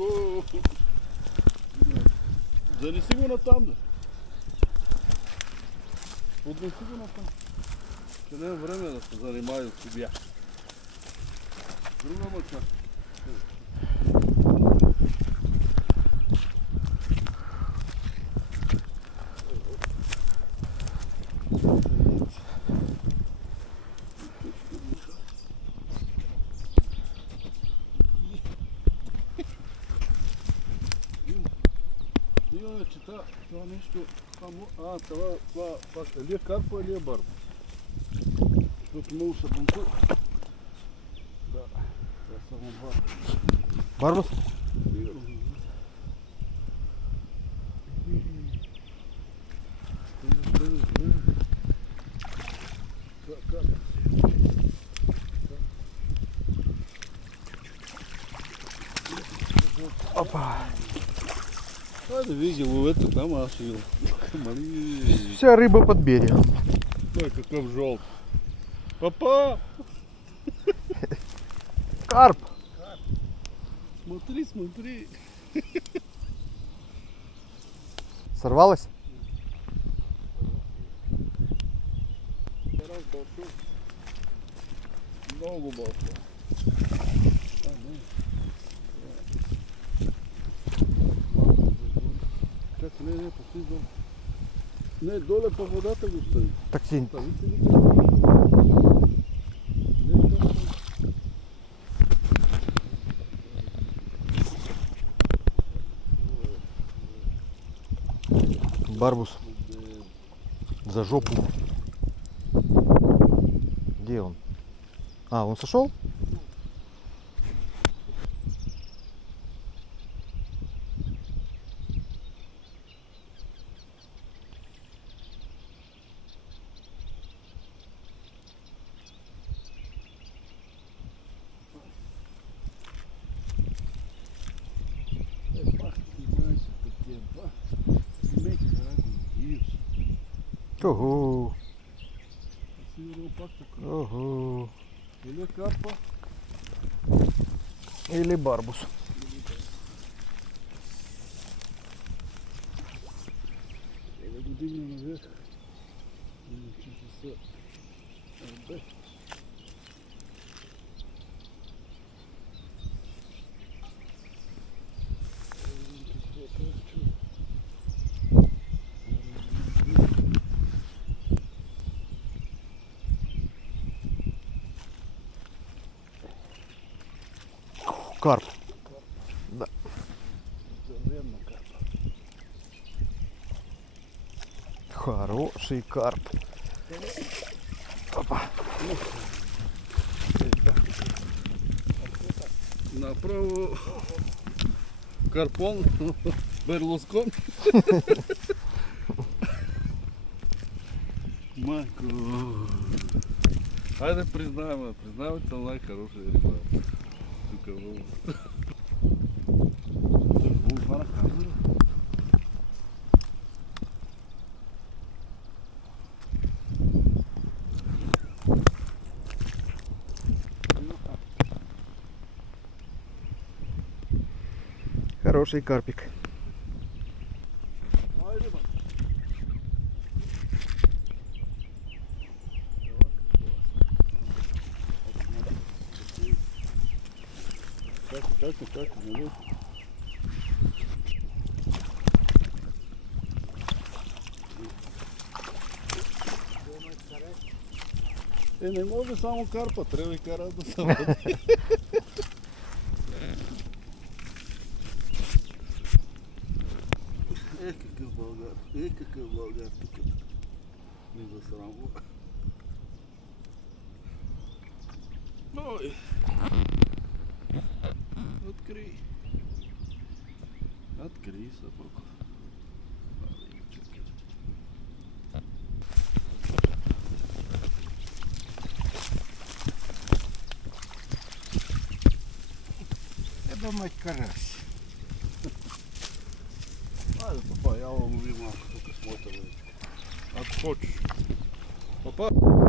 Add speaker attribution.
Speaker 1: Ко... Занеси го натам, да. Отнеси го на там? Че не е време да се занимава с обя. Друга мъка. Това, това ще ли е карпа или е барба? Защото много се бунтува. Да, е само два.
Speaker 2: Барбус? Опа.
Speaker 1: Аз ще ги Мали,
Speaker 2: Вся рыба под берегом.
Speaker 1: той какъв жълт. Папа!
Speaker 2: Карп.
Speaker 1: Смотри, смотри.
Speaker 2: Сорвалась?
Speaker 1: Раз большой. Много большой. А, не. Не, не, пусти долу. Не, доле по водата го? Не, не, не.
Speaker 2: Барбус. За жопу. Где он? А, он сошел? Ого.
Speaker 1: Segurou o pato, cara.
Speaker 2: Ого.
Speaker 1: Ele é capa.
Speaker 2: Или барбус. Карп.
Speaker 1: Капа.
Speaker 2: Хороший карп. Опа.
Speaker 1: Направо Карпон. Айде признаем, признавай, это най-хорошая риба. Тук много. Много камера.
Speaker 2: Хороший карпик.
Speaker 1: Чакай, чакай, чакай, не лей. Е, не може само карпа, трябва и кара да се води. Е, какъв българ, е, какъв българ тук. Не засрамо. Ой. Открий. Открий, чакай.
Speaker 3: Тебе мать карась.
Speaker 1: Айде, папа, я лови малко тук с моята лъжичка. Ако хочеш. Папа.